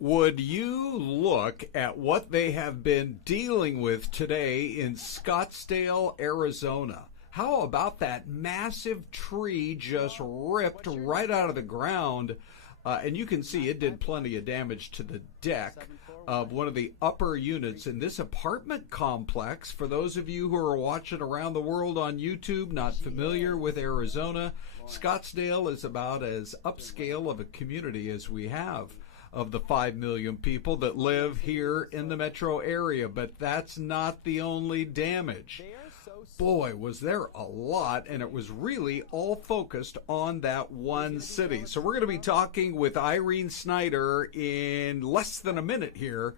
Would you look at what they have been dealing with today in Scottsdale, Arizona? How about that massive tree just ripped right out of the ground? And you can see it did plenty of damage to the deck of one of the upper units in this apartment complex. For those of you who are watching around the world on YouTube, not familiar with Arizona, Scottsdale is about as upscale of a community as we have of the 5 million people that live here in the metro area. But that's not the only damage. Boy, was there a lot, and it was really all focused on that one city. So we're going to be talking with Irene Snyder in less than a minute here,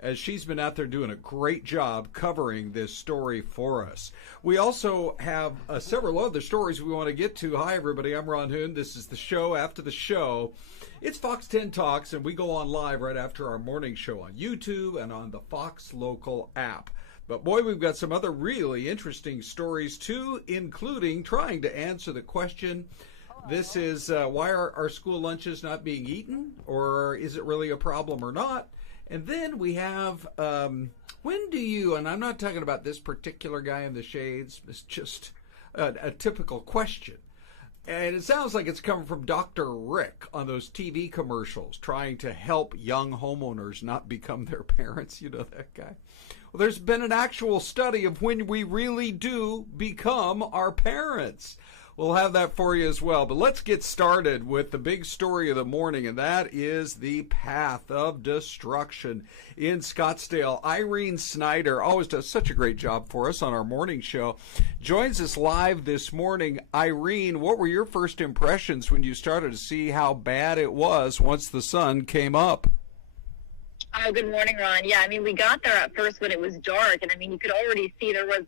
as she's been out there doing a great job covering this story for us. We also have several other stories we want to get to. Hi, everybody. I'm Ron Hoon. This is the show after the show. It's Fox 10 Talks, and we go on live right after our morning show on YouTube and on the Fox Local app. But boy, we've got some other really interesting stories too, including trying to answer the question, this is why are our school lunches not being eaten, or is it really a problem or not? And then we have, when do you, and I'm not talking about this particular guy in the shades, it's just a typical question. And it sounds like it's coming from Dr. Rick on those TV commercials trying to help young homeowners not become their parents. You know that guy? Well, there's been an actual study of when we really do become our parents. We'll have that for you as well. But let's get started with the big story of the morning, and that is the path of destruction in Scottsdale. Irene Snyder always does such a great job for us on our morning show. Joins us live this morning. Irene, what were your first impressions when you started to see how bad it was once the sun came up? Oh, good morning, Ron. Yeah, I mean, we got there at first when it was dark, and I mean, you could already see there were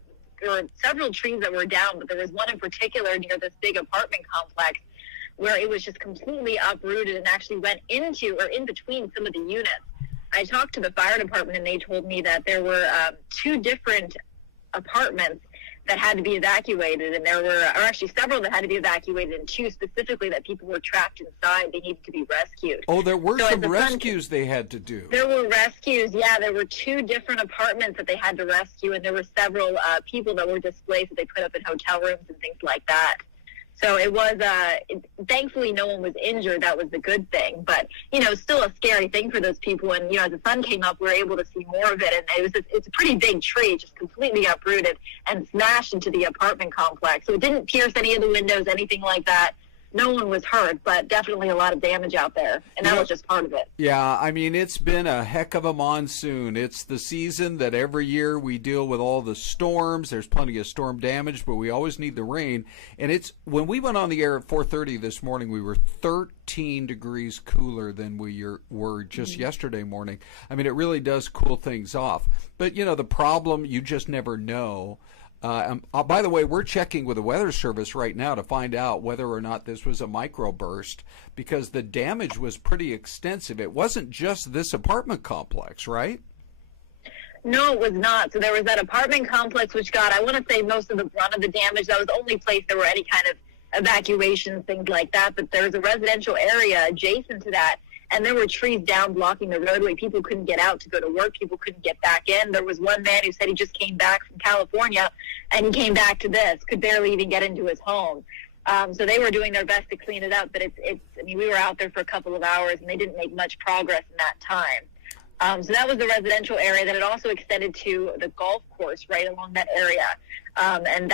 several trees that were down, but there was one in particular near this big apartment complex where it was just completely uprooted and actually went into or in between some of the units. I talked to the fire department, and they told me that there were two different apartments that had to be evacuated, and there were, or actually several that had to be evacuated, and two specifically that people were trapped inside. They needed to be rescued. Oh, there were some rescues they had to do. There were rescues, yeah. There were two different apartments that they had to rescue, and there were several people that were displaced that they put up in hotel rooms and things like that. So it was, thankfully no one was injured. That was the good thing. But, you know, still a scary thing for those people. And, you know, as the sun came up, we were able to see more of it. And it's a pretty big tree, just completely uprooted and smashed into the apartment complex. So it didn't pierce any of the windows, anything like that. No one was hurt, but definitely a lot of damage out there. And that was just part of it. Yeah, I mean, it's been a heck of a monsoon. It's the season that every year we deal with all the storms. There's plenty of storm damage, but we always need the rain. And it's when we went on the air at 4:30 this morning, we were 13 degrees cooler than we were just yesterday morning. I mean, it really does cool things off. But, you know, the problem, you just never know. By the way, we're checking with the Weather Service right now to find out whether or not this was a microburst, because the damage was pretty extensive. It wasn't just this apartment complex, right? No, it was not. So there was that apartment complex which got, I want to say, most of the brunt of the damage. That was the only place there were any kind of evacuations, things like that. But there's a residential area adjacent to that, and there were trees down blocking the roadway. People couldn't get out to go to work. People couldn't get back in. There was one man who said he just came back from California, and he came back to this, could barely even get into his home. So they were doing their best to clean it up. But I mean, we were out there for a couple of hours, and they didn't make much progress in that time. So that was the residential area. Then it also extended to the golf course right along that area. And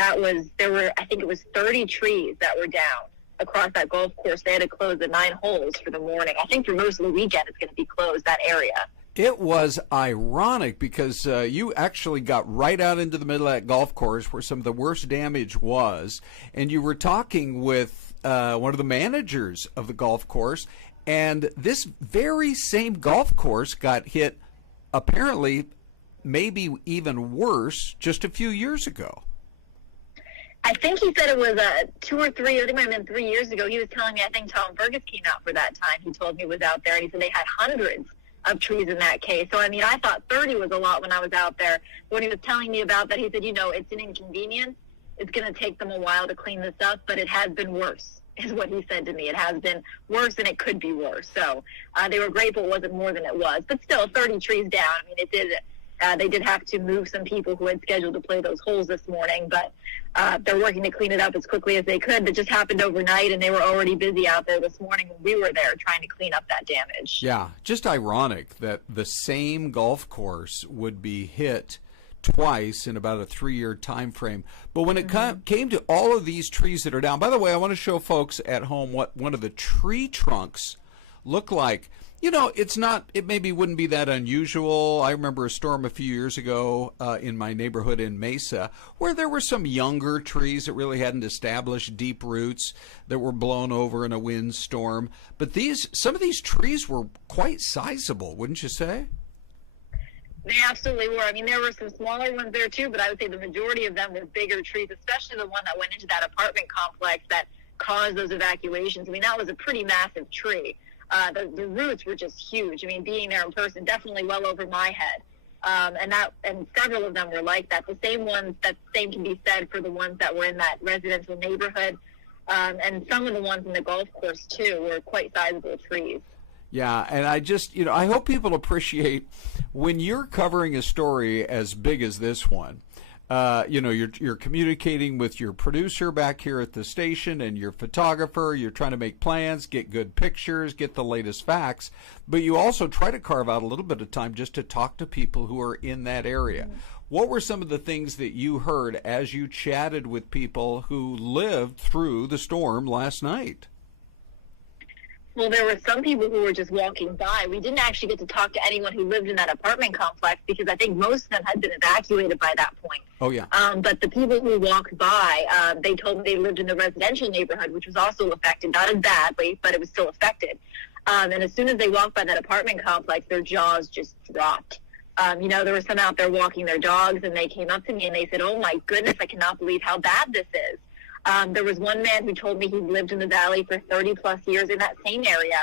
there were, I think it was 30 trees that were down across that golf course. They had to close the 9 holes for the morning. I think for most of the weekend it's going to be closed, that area. It was ironic because you actually got right out into the middle of that golf course where some of the worst damage was, and you were talking with one of the managers of the golf course, and this very same golf course got hit, apparently, maybe even worse, just a few years ago. I think he said it was 2 or 3, I think it might have been 3 years ago. He was telling me, I think Tom Fergus came out for that time. He told me was out there, and he said they had hundreds of trees in that case. So, I mean, I thought 30 was a lot when I was out there. When he was telling me about that, he said, you know, it's an inconvenience. It's going to take them a while to clean this up, but it has been worse. is what he said to me. It has been worse and it could be worse. So they were grateful it wasn't more than it was. But still, 30 trees down. I mean, they did have to move some people who had scheduled to play those holes this morning, but they're working to clean it up as quickly as they could. That just happened overnight, and they were already busy out there this morning when we were there trying to clean up that damage. Yeah, just ironic that the same golf course would be hit twice in about a 3-year time frame. But when it came to all of these trees that are down, by the way, I want to show folks at home what one of the tree trunks look like. You know, it maybe wouldn't be that unusual. I remember a storm a few years ago in my neighborhood in Mesa where there were some younger trees that really hadn't established deep roots that were blown over in a windstorm. But some of these trees were quite sizable, wouldn't you say? They absolutely were. I mean, there were some smaller ones there too, but I would say the majority of them were bigger trees, especially the one that went into that apartment complex that caused those evacuations. I mean, that was a pretty massive tree. The roots were just huge. I mean, being there in person, definitely well over my head. And several of them were like that. The same can be said for the ones that were in that residential neighborhood. And some of the ones in the golf course too were quite sizable trees. Yeah, and I hope people appreciate when you're covering a story as big as this one. You're communicating with your producer back here at the station and your photographer. You're trying to make plans, get good pictures, get the latest facts, but you also try to carve out a little bit of time just to talk to people who are in that area. What were some of the things that you heard as you chatted with people who lived through the storm last night? Well, there were some people who were just walking by. We didn't actually get to talk to anyone who lived in that apartment complex because I think most of them had been evacuated by that point. Oh, yeah. But the people who walked by, they told me they lived in the residential neighborhood, which was also affected, not as badly, but it was still affected. And as soon as they walked by that apartment complex, their jaws just dropped. There were some out there walking their dogs, and they came up to me and they said, "Oh, my goodness, I cannot believe how bad this is." There was one man who told me he lived in the valley for 30-plus years in that same area,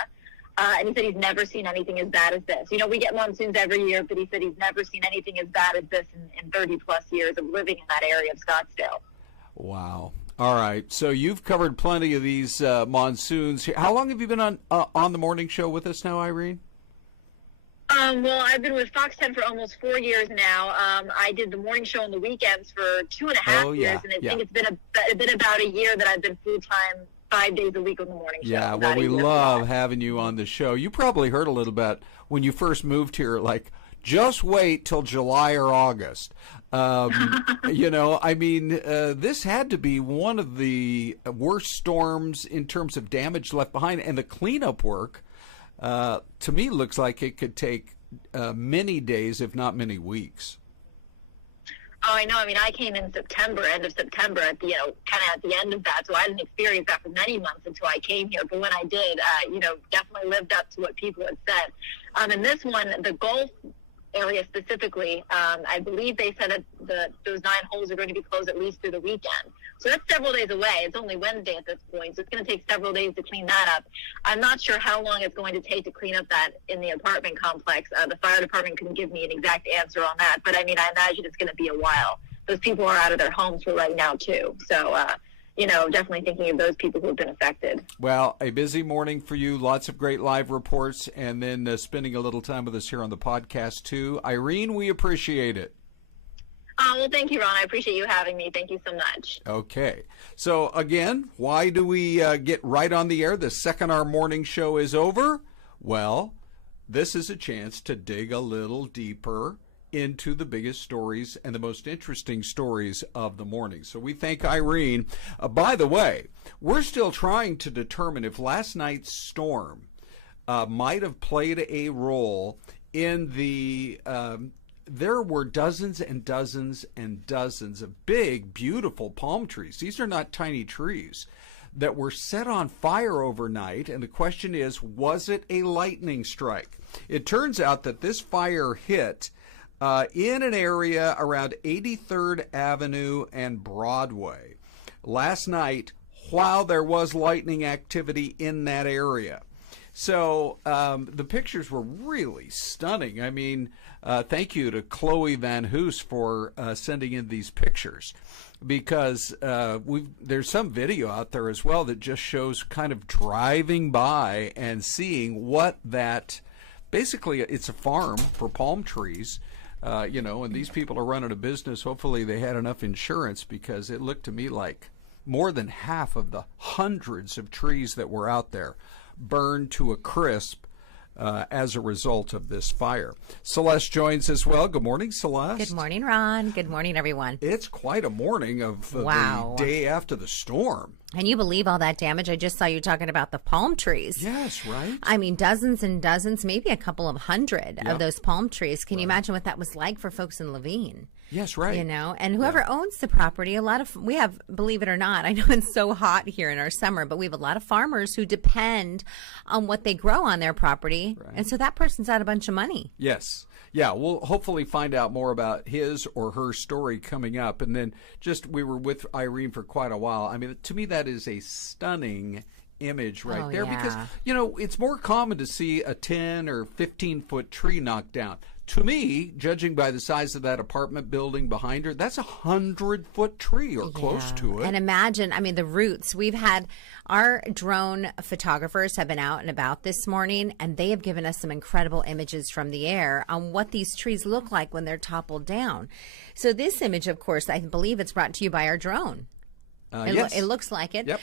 and he said he's never seen anything as bad as this. We get monsoons every year, but he said he's never seen anything as bad as this in 30-plus years of living in that area of Scottsdale. Wow. All right. So you've covered plenty of these monsoons. How long have you been on the morning show with us now, Irene? Well, I've been with Fox 10 for almost 4 years now. I did the morning show on the weekends for 2.5 years, and I think it's been about a year that I've been full-time 5 days a week on the morning show. Yeah, well, we love having you on the show. You probably heard a little bit when you first moved here, like, just wait till July or August. This had to be one of the worst storms in terms of damage left behind, and the cleanup work to me looks like it could take many days, if not many weeks. Oh, I know. I mean, I came in September, end of September, kind of at the end of that. So I didn't experience that for many months until I came here. But when I did, definitely lived up to what people had said. And this one, the Gulf area specifically, I believe they said that those 9 holes are going to be closed at least through the weekend. So that's several days away. It's only Wednesday at this point, so it's going to take several days to clean that up. I'm not sure how long it's going to take to clean up that in the apartment complex. The fire department couldn't give me an exact answer on that, but I imagine it's going to be a while. Those people are out of their homes for right now too. So, definitely thinking of those people who have been affected. Well, a busy morning for you. Lots of great live reports, and then spending a little time with us here on the podcast too. Irene, we appreciate it. Well, thank you, Ron. I appreciate you having me. Thank you so much. Okay. So, again, why do we get right on the air the second our morning show is over? Well, this is a chance to dig a little deeper into the biggest stories and the most interesting stories of the morning. So we thank Irene. By the way, we're still trying to determine if last night's storm might have played a role in the there were dozens and dozens and dozens of big, beautiful palm trees. These are not tiny trees that were set on fire overnight. And the question is, was it a lightning strike? It turns out that this fire hit in an area around 83rd Avenue and Broadway last night while there was lightning activity in that area. So the pictures were really stunning. I mean, thank you to Chloe Van Hoos for sending in these pictures, because there's some video out there as well that just shows kind of driving by and seeing what that, basically it's a farm for palm trees. And these people are running a business. Hopefully they had enough insurance, because it looked to me like more than half of the hundreds of trees that were out there burned to a crisp as a result of this fire. Celeste joins us well. Good morning, Celeste. Good morning, Ron. Good morning, everyone. It's quite a morning of wow. The day after the storm. Can you believe all that damage? I just saw you talking about the palm trees. Yes, right? I mean, dozens and dozens, maybe a couple of hundred of those palm trees. Can you imagine what that was like for folks in Levine? Yes, right. And whoever owns the property, we have, believe it or not, I know it's so hot here in our summer, but we have a lot of farmers who depend on what they grow on their property. Right. And so that person's out a bunch of money. Yes. Yeah, we'll hopefully find out more about his or her story coming up. And then we were with Irene for quite a while. I mean, to me, that is a stunning image right there, because, it's more common to see a 10 or 15-foot tree knocked down. To me, judging by the size of that apartment building behind her, that's 100-foot tree or close to it. And imagine, I mean, the roots. We've had our drone photographers have been out and about this morning, and they have given us some incredible images from the air on what these trees look like when they're toppled down. So this image, of course, I believe it's brought to you by our drone. Yes. It looks like it. Yep.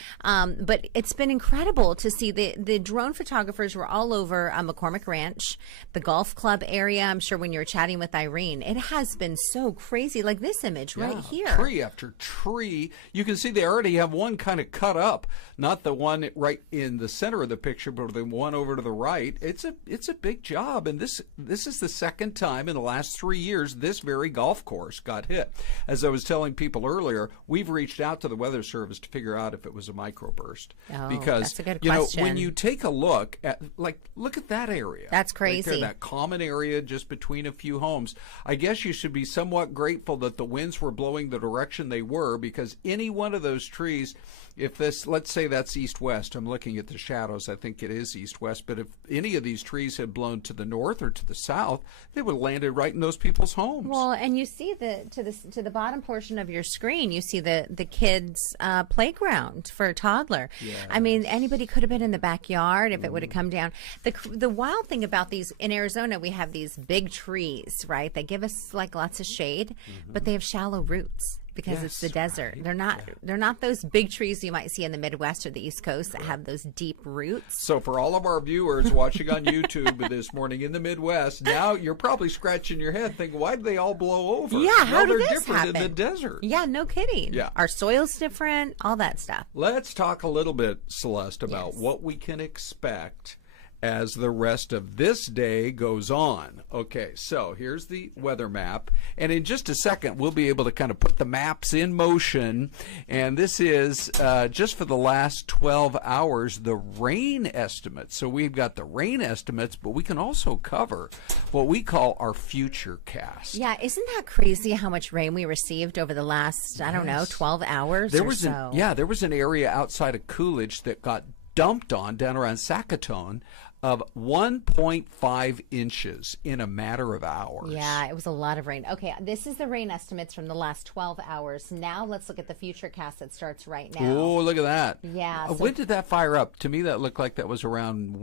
But it's been incredible to see the drone photographers were all over McCormick Ranch, the golf club area. I'm sure when you were chatting with Irene, it has been so crazy. Like this image right here. Tree after tree. You can see they already have one kind of cut up. Not the one right in the center of the picture, but the one over to the right. It's a big job. And this is the second time in the last 3 years this very golf course got hit. As I was telling people earlier, we've reached out to the Weather Service to figure out if it was a microburst, because that's a good question. When you take a look at that area, that's crazy, right there, that common area just between a few homes, I guess you should be somewhat grateful that the winds were blowing the direction they were, because any one of those trees, if this, let's say that's east-west, I'm looking at the shadows, I think it is east-west, but if any of these trees had blown to the north or to the south, they would have landed right in those people's homes. Well, and you see to the bottom portion of your screen, you see the kids' playground for a toddler. Yes. I mean, anybody could have been in the backyard if it would have come down. The wild thing about these, in Arizona, we have these big trees, right? They give us like lots of shade, but they have shallow roots. Because it's the desert. Right. They're not those big trees you might see in the Midwest or the East Coast that have those deep roots. So for all of our viewers watching on YouTube this morning in the Midwest, now you're probably scratching your head thinking, why did they all blow over? Yeah, how did this different happen? In the desert. Yeah, no kidding. Yeah. Our soil's different, all that stuff. Let's talk a little bit, Celeste, about what we can expect as the rest of this day goes on. Okay, so here's the weather map, and in just a second we'll be able to kind of put the maps in motion, and this is just for the last 12 hours the rain estimates. So we've got the rain estimates, but we can also cover what we call our Futurecast. Yeah, isn't that crazy how much rain we received over the last, I don't know, 12 hours there or was so? There was an area outside of Coolidge that got dumped on down around Saskatoon of 1.5 inches in a matter of hours. Yeah, it was a lot of rain. Okay, this is the rain estimates from the last 12 hours. Now let's look at the Futurecast that starts right now. Oh, look at that. Yeah. When did that fire up? To me, that looked like that was around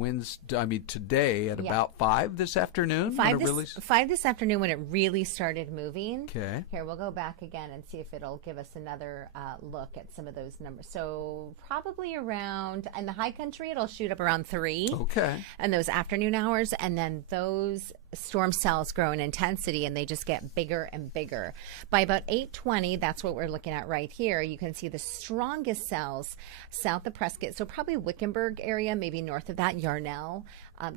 today at about 5 this afternoon. 5 this afternoon when it really started moving. Okay. Here, we'll go back again and see if it'll give us another look at some of those numbers. So probably around, in the high country, it'll shoot up around 3. Okay. And those afternoon hours, and then those storm cells grow in intensity and they just get bigger and bigger. By about 8:20, that's what we're looking at right here. You can see the strongest cells south of Prescott, so probably Wickenburg area, maybe north of that, Yarnell,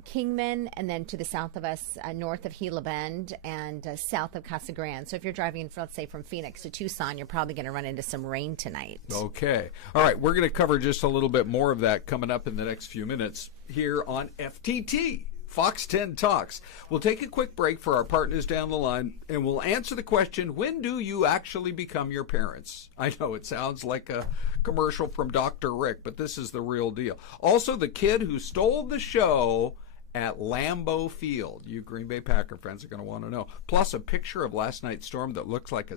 Kingman, and then to the south of us, north of Gila Bend and south of Casa Grande. So if you're driving, let's say, from Phoenix to Tucson, you're probably going to run into some rain tonight. Okay. All right. We're going to cover just a little bit more of that coming up in the next few minutes here on FTT Fox 10 Talks. We'll take a quick break for our partners down the line, and we'll answer the question, when do you actually become your parents? I know it sounds like a commercial from Dr. Rick, but this is the real deal. Also, the kid who stole the show at Lambeau Field. You Green Bay Packer fans are going to want to know. Plus, a picture of last night's storm that looks like a...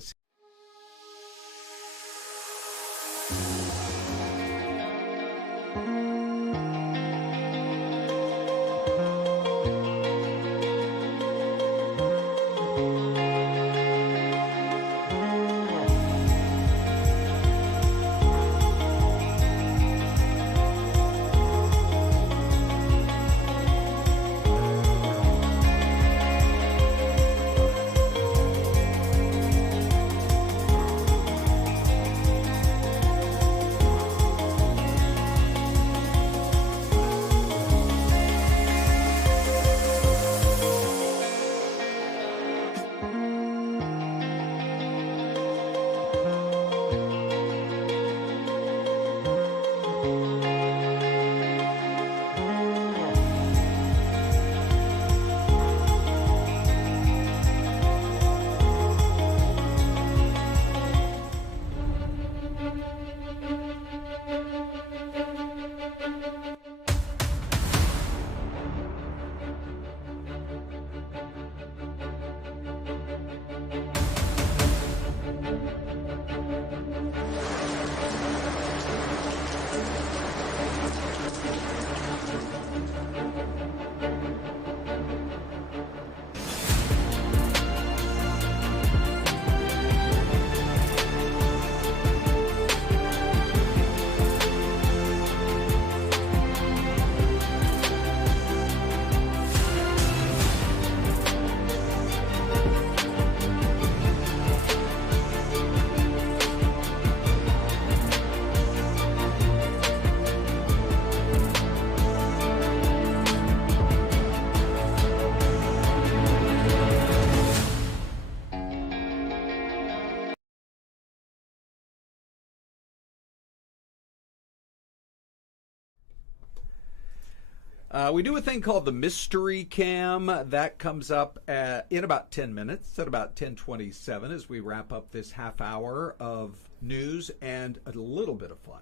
We do a thing called the Mystery Cam. That comes up in about 10 minutes, at about 10:27, as we wrap up this half hour of news and a little bit of fun.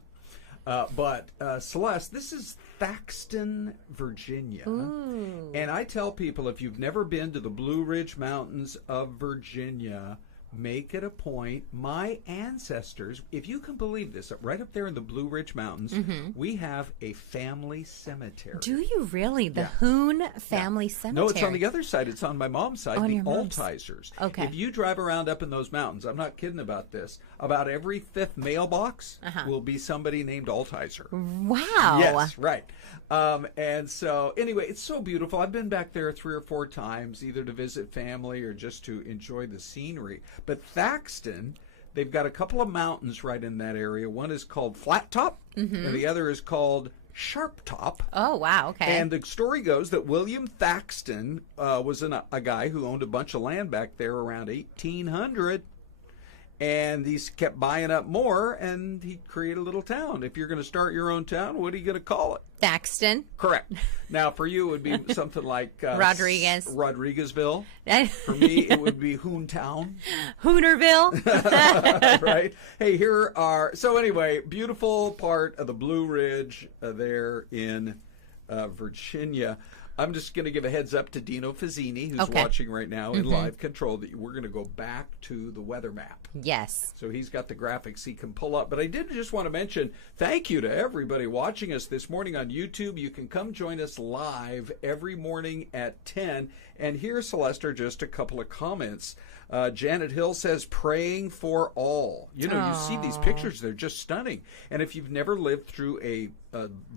But Celeste, this is Faxon, Virginia. Ooh. And I tell people, if you've never been to the Blue Ridge Mountains of Virginia, make it a point. My ancestors, if you can believe this, right up there in the Blue Ridge Mountains, we have a family cemetery. Do you really? The Hoon family cemetery? No, it's on the other side. It's on my mom's side, the Althizers. Okay. If you drive around up in those mountains, I'm not kidding about this, about every fifth mailbox will be somebody named Althizer. Wow. Yes, right. And so, anyway, it's so beautiful. I've been back there 3 or 4 times, either to visit family or just to enjoy the scenery. But Thaxton, they've got a couple of mountains right in that area. One is called Flat Top, and the other is called Sharp Top. Oh, wow, okay. And the story goes that William Thaxton was a guy who owned a bunch of land back there around 1800. And he kept buying up more, and he created a little town. If you're going to start your own town, what are you going to call it? Thaxton. Correct. Now, for you, it would be something like Rodriguez. Rodriguezville. For me, it would be Hoontown. Hoonerville. Right? Hey, here are... So anyway, beautiful part of the Blue Ridge there in Virginia. I'm just going to give a heads up to Dino Fazzini, who's watching right now in live control, that we're going to go back to the weather map. Yes. So he's got the graphics he can pull up. But I did just want to mention thank you to everybody watching us this morning on YouTube. You can come join us live every morning at 10. And here, Celeste, are just a couple of comments. Janet Hill says, praying for all. You know, you see these pictures, they're just stunning. And if you've never lived through a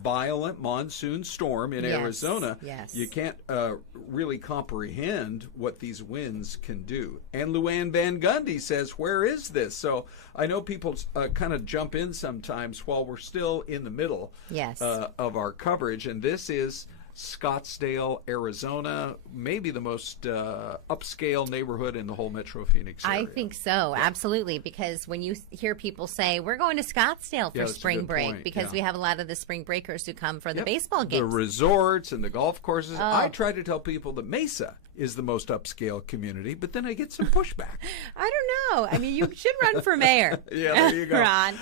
violent monsoon storm in Arizona, you can't really comprehend what these winds can do. And Luann Van Gundy says, where is this? So I know people kind of jump in sometimes while we're still in the middle of our coverage. And this is Scottsdale, Arizona, maybe the most upscale neighborhood in the whole Metro Phoenix area. I think so, absolutely, because when you hear people say, we're going to Scottsdale for spring break, because we have a lot of the spring breakers who come for the baseball games. The resorts and the golf courses. I try to tell people that Mesa is the most upscale community, but then I get some pushback. I don't know. I mean, you should run for mayor. Yeah, there you go. Ron.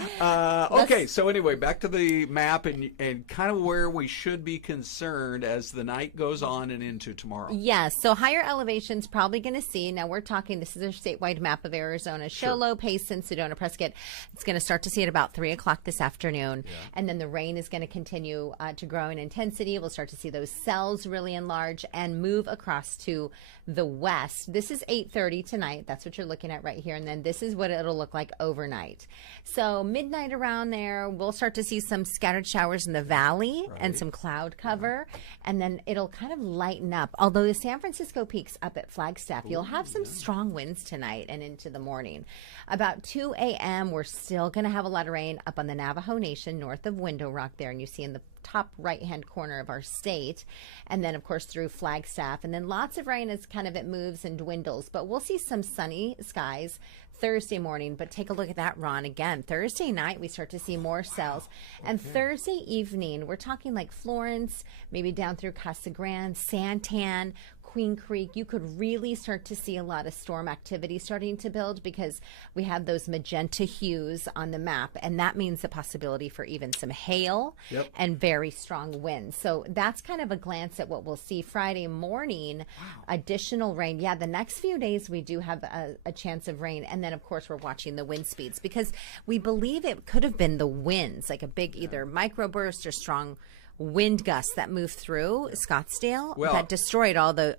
Okay, so anyway, back to the map and kind of where we should be concerned as the night goes on and into tomorrow. Yes, so higher elevations probably going to see. Now we're talking, this is a statewide map of Arizona. Show Low, Payson, Sedona, Prescott. It's going to start to see at about 3 o'clock this afternoon. Yeah. And then the rain is going to continue to grow in intensity. We'll start to see those cells really enlarge and move across to the west. This is 8:30 tonight. That's what you're looking at right here. And then this is what it'll look like overnight. So midnight around there, we'll start to see some scattered showers in the valley and some cloud cover. And then it'll kind of lighten up. Although the San Francisco peaks up at Flagstaff, you'll have some strong winds tonight and into the morning. About 2 a.m., we're still going to have a lot of rain up on the Navajo Nation north of Window Rock there. And you see in the top right-hand corner of our state, and then of course through Flagstaff, and then lots of rain as kind of it moves and dwindles, but we'll see some sunny skies Thursday morning. But take a look at that, Ron. Again, Thursday night we start to see more cells, and Thursday evening we're talking like Florence, maybe down through Casa Grande, Santan, Queen Creek. You could really start to see a lot of storm activity starting to build because we have those magenta hues on the map, and that means the possibility for even some hail and very strong winds. So that's kind of a glance at what we'll see Friday morning. Additional rain. Yeah, the next few days we do have a chance of rain, and then of course we're watching the wind speeds because we believe it could have been the winds, like a big either microburst or strong wind gusts that moved through Scottsdale that destroyed all the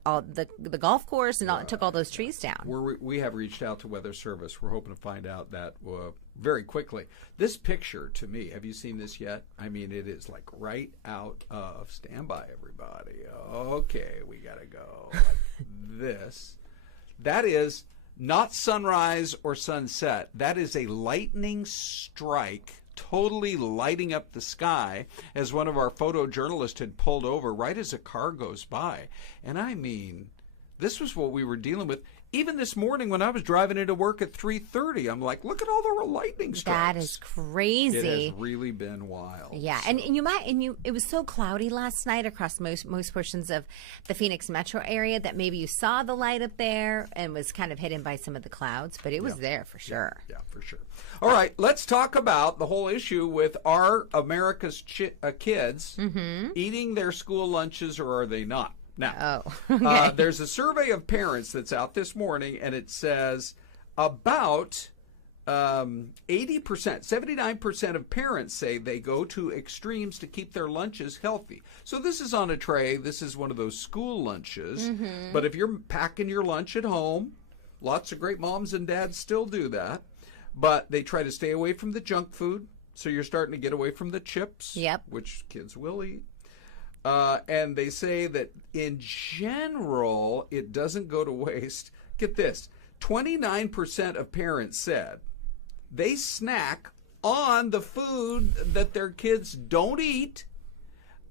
golf course and took all those trees down. We have reached out to Weather Service. We're hoping to find out that very quickly. This picture, to me, have you seen this yet? I mean, it is like right out of standby, everybody. Okay, we got to go like this. That is not sunrise or sunset. That is a lightning strike totally lighting up the sky as one of our photojournalists had pulled over right as a car goes by. And I mean, this was what we were dealing with. Even this morning when I was driving into work at 3:30, I'm like, look at all the lightning strikes. That is crazy. It has really been wild. Yeah, so. and it was so cloudy last night across most portions of the Phoenix metro area that maybe you saw the light up there and was kind of hidden by some of the clouds, but it was there for sure. Yeah, for sure. All right, let's talk about the whole issue with are America's kids eating their school lunches or are they not? Now, there's a survey of parents that's out this morning, and it says about 80%, 79% of parents say they go to extremes to keep their lunches healthy. So this is on a tray. This is one of those school lunches. But if you're packing your lunch at home, lots of great moms and dads still do that. But they try to stay away from the junk food. So you're starting to get away from the chips, which kids will eat. And they say that in general, it doesn't go to waste. Get this, 29% of parents said they snack on the food that their kids don't eat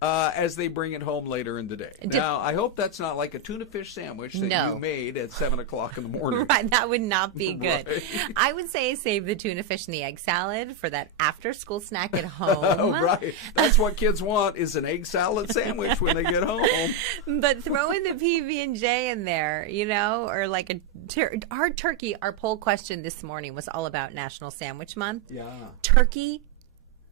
as they bring it home later in the day. Now, I hope that's not like a tuna fish sandwich that you made at 7 o'clock in the morning. Right, that would not be good. I would say save the tuna fish and the egg salad for that after-school snack at home. Right. That's what kids want is an egg salad sandwich when they get home. But throw in the PB&J in there, or like our turkey. Our poll question this morning was all about National Sandwich Month. Yeah. Turkey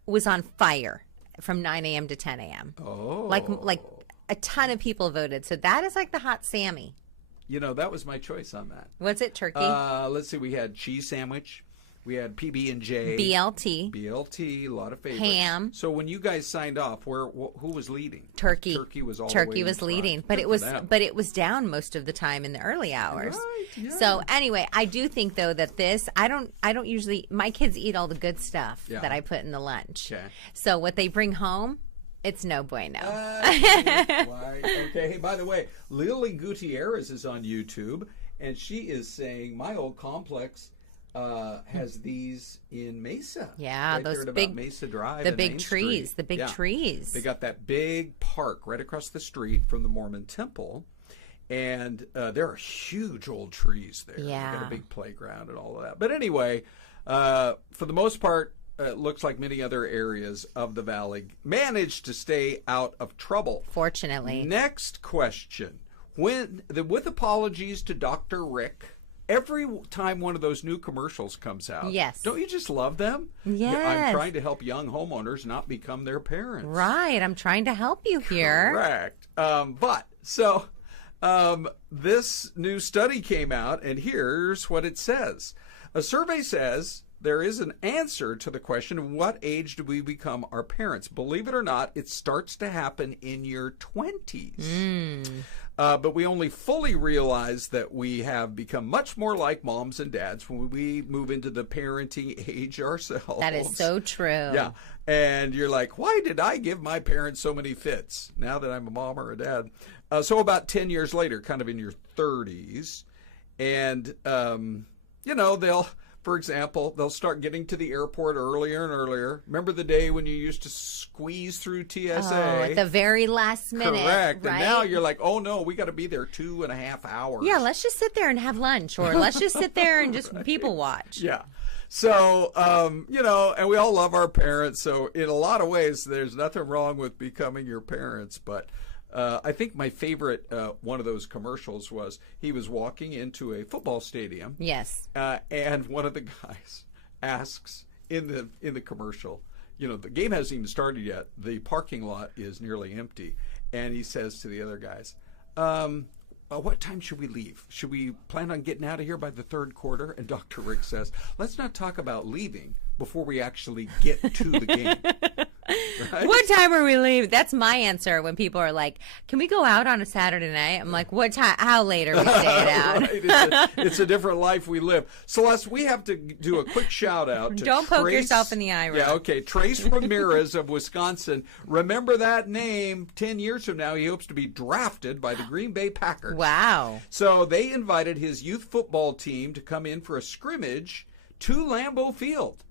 was on fire from 9 a.m. to 10 a.m. Oh. Like a ton of people voted. So that is like the hot Sammy. That was my choice on that. What's it, turkey? Let's see. We had cheese sandwich. We had PB&J. BLT, a lot of favorites. Ham. So when you guys signed off, who was leading? Turkey. Turkey was all Turkey the way was leading, but it was down most of the time in the early hours. Right, yeah. So anyway, I do think though that I don't usually, my kids eat all the good stuff that I put in the lunch. Okay. So what they bring home, it's no bueno. Okay. Hey, by the way, Lily Gutierrez is on YouTube, and she is saying my old complex has these in Mesa. Yeah, right those there at big about Mesa Drive, the and big Main trees, Street. the big trees. They got that big park right across the street from the Mormon temple. And there are huge old trees there. Yeah. They got a big playground and all of that. But anyway, for the most part, it looks like many other areas of the valley managed to stay out of trouble. Fortunately. Next question. With apologies to Dr. Rick, every time one of those new commercials comes out, yes, don't you just love them? Yes. I'm trying to help young homeowners not become their parents. Right. I'm trying to help you here. Correct. This new study came out, and here's what it says. A survey says there is an answer to the question, what age do we become our parents? Believe it or not, it starts to happen in your 20s. But we only fully realize that we have become much more like moms and dads when we move into the parenting age ourselves. That is so true. Yeah. And you're like, why did I give my parents so many fits now that I'm a mom or a dad? So about 10 years later, kind of in your 30s, and, for example, they'll start getting to the airport earlier and earlier. Remember the day when you used to squeeze through TSA? Oh, at the very last minute. Correct. Right? And now you're like, oh, no, we got to be there 2.5 hours. Yeah, let's just sit there and have lunch, or let's just sit there and just people watch. Yeah. So, and we all love our parents. So in a lot of ways, there's nothing wrong with becoming your parents. But I think my favorite one of those commercials was he was walking into a football stadium. Yes. And one of the guys asks in the commercial, the game hasn't even started yet. The parking lot is nearly empty. And he says to the other guys, what time should we leave? Should we plan on getting out of here by the third quarter? And Dr. Rick says, let's not talk about leaving before we actually get to the game. Right? What time are we leaving? That's my answer when people are like, can we go out on a Saturday night? I'm like, what time? How late are we staying out? Right. It's a different life we live. Celeste, we have to do a quick shout out to Don't poke yourself in the eye, Ron. Yeah, okay. Trace Ramirez of Wisconsin. Remember that name. 10 years from now, he hopes to be drafted by the Green Bay Packers. Wow. So they invited his youth football team to come in for a scrimmage to Lambeau Field.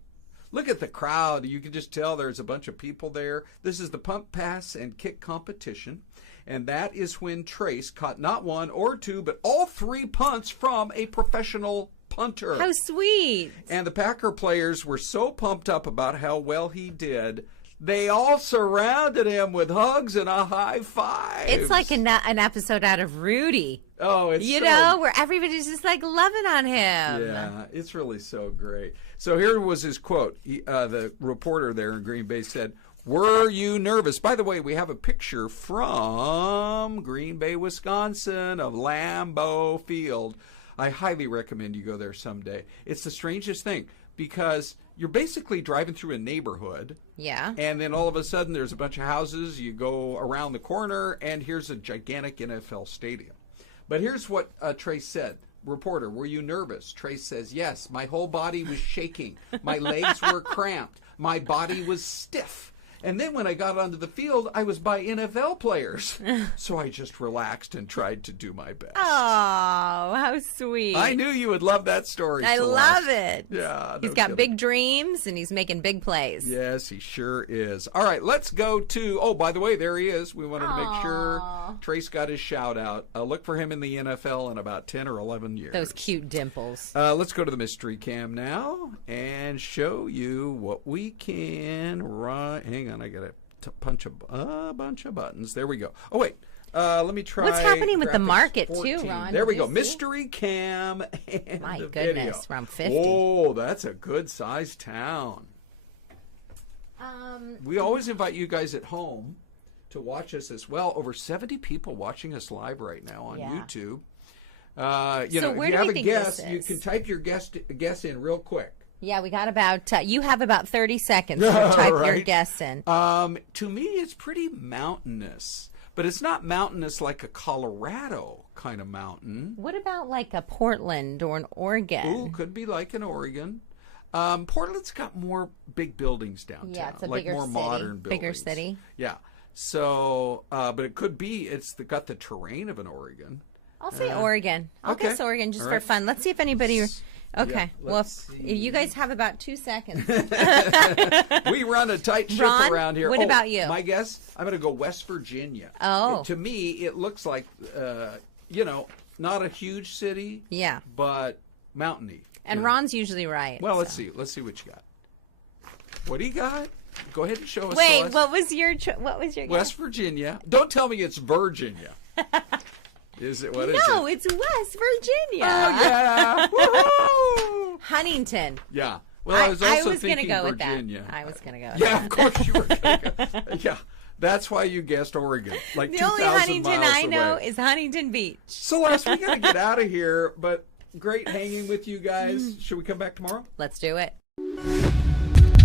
Look at the crowd. You can just tell there's a bunch of people there. This is the pump, pass, and kick competition. And that is when Trace caught not one or two, but all 3 punts from a professional punter. How sweet. And the Packer players were so pumped up about how well he did, they all surrounded him with hugs and a high five. It's like an episode out of Rudy. Oh, it's where everybody's just like loving on him. Yeah, it's really so great. So here was his quote. The reporter there in Green Bay said, "Were you nervous?" By the way, we have a picture from Green Bay, Wisconsin of Lambeau Field. I highly recommend you go there someday. It's the strangest thing because you're basically driving through a neighborhood. Yeah. And then all of a sudden there's a bunch of houses. You go around the corner and here's a gigantic NFL stadium. But here's what Trace said. Reporter, were you nervous? Trace says, yes, my whole body was shaking. My legs were cramped. My body was stiff. And then when I got onto the field, I was by NFL players. So I just relaxed and tried to do my best. Oh, how sweet. I knew you would love that story, I Celeste. love it. Yeah. He's got big dreams, and he's making big plays. Yes, he sure is. All right, let's go to, oh, by the way, there he is. We wanted to make sure Trace got his shout out. Look for him in the NFL in about 10 or 11 years. Those cute dimples. Let's go to the mystery cam now and show you what we can run. Hang on, I got to punch a bunch of buttons. There we go. Oh, wait. Let me try. What's happening with the graphics market, 14. too, Ron? There we Did go. you see? Mystery cam and My the goodness, video. around 50. Oh, that's a good-sized town. We always invite you guys at home to watch us as well. Over 70 people watching us live right now on YouTube. So if you where do have we a think guess, this you is? can type your guess in real quick. Yeah, we got about, you have about 30 seconds to type your Right. guess in. To me, it's pretty mountainous, but it's not mountainous like a Colorado kind of mountain. What about like a Portland or an Oregon? Ooh, could be like an Oregon. Portland's got more big buildings downtown. Yeah, it's a like bigger more city. modern buildings. Bigger city. Yeah. So, but it could be got the terrain of an Oregon. I'll say Oregon. I'll okay. guess Oregon just All for right. fun. Let's see if anybody. Okay. Well, you guys have about 2 seconds. We run a tight ship Ron, around here. what about you? My guess, I'm going to go West Virginia. Oh. To me, it looks like, not a huge city. Yeah. But mountainy. And Ron's usually right. Well, let's see. Let's see what you got. What do you got? Go ahead and show us. Wait, Celeste. what was your West Virginia. Don't tell me it's Virginia. Is it? What is it? No, it's West Virginia. Oh yeah. Woohoo! Huntington. Yeah. Well, I was also gonna thinking go Virginia. with that. I was going to go with Yeah, that. of course you were going to go. Yeah. That's why you guessed Oregon. Like The 2,000 only Huntington miles I know away. is Huntington Beach. Celeste, we got to get out of here, but great hanging with you guys. Should we come back tomorrow? Let's do it.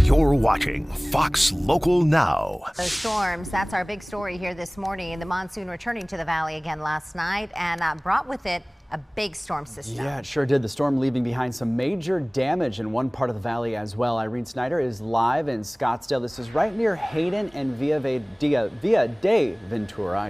You're watching Fox Local Now. Those storms, that's our big story here this morning. The monsoon returning to the valley again last night and brought with it a big storm system. Yeah, it sure did. The storm leaving behind some major damage in one part of the valley as well. Irene Snyder is live in Scottsdale. This is right near Hayden and Via de Ventura.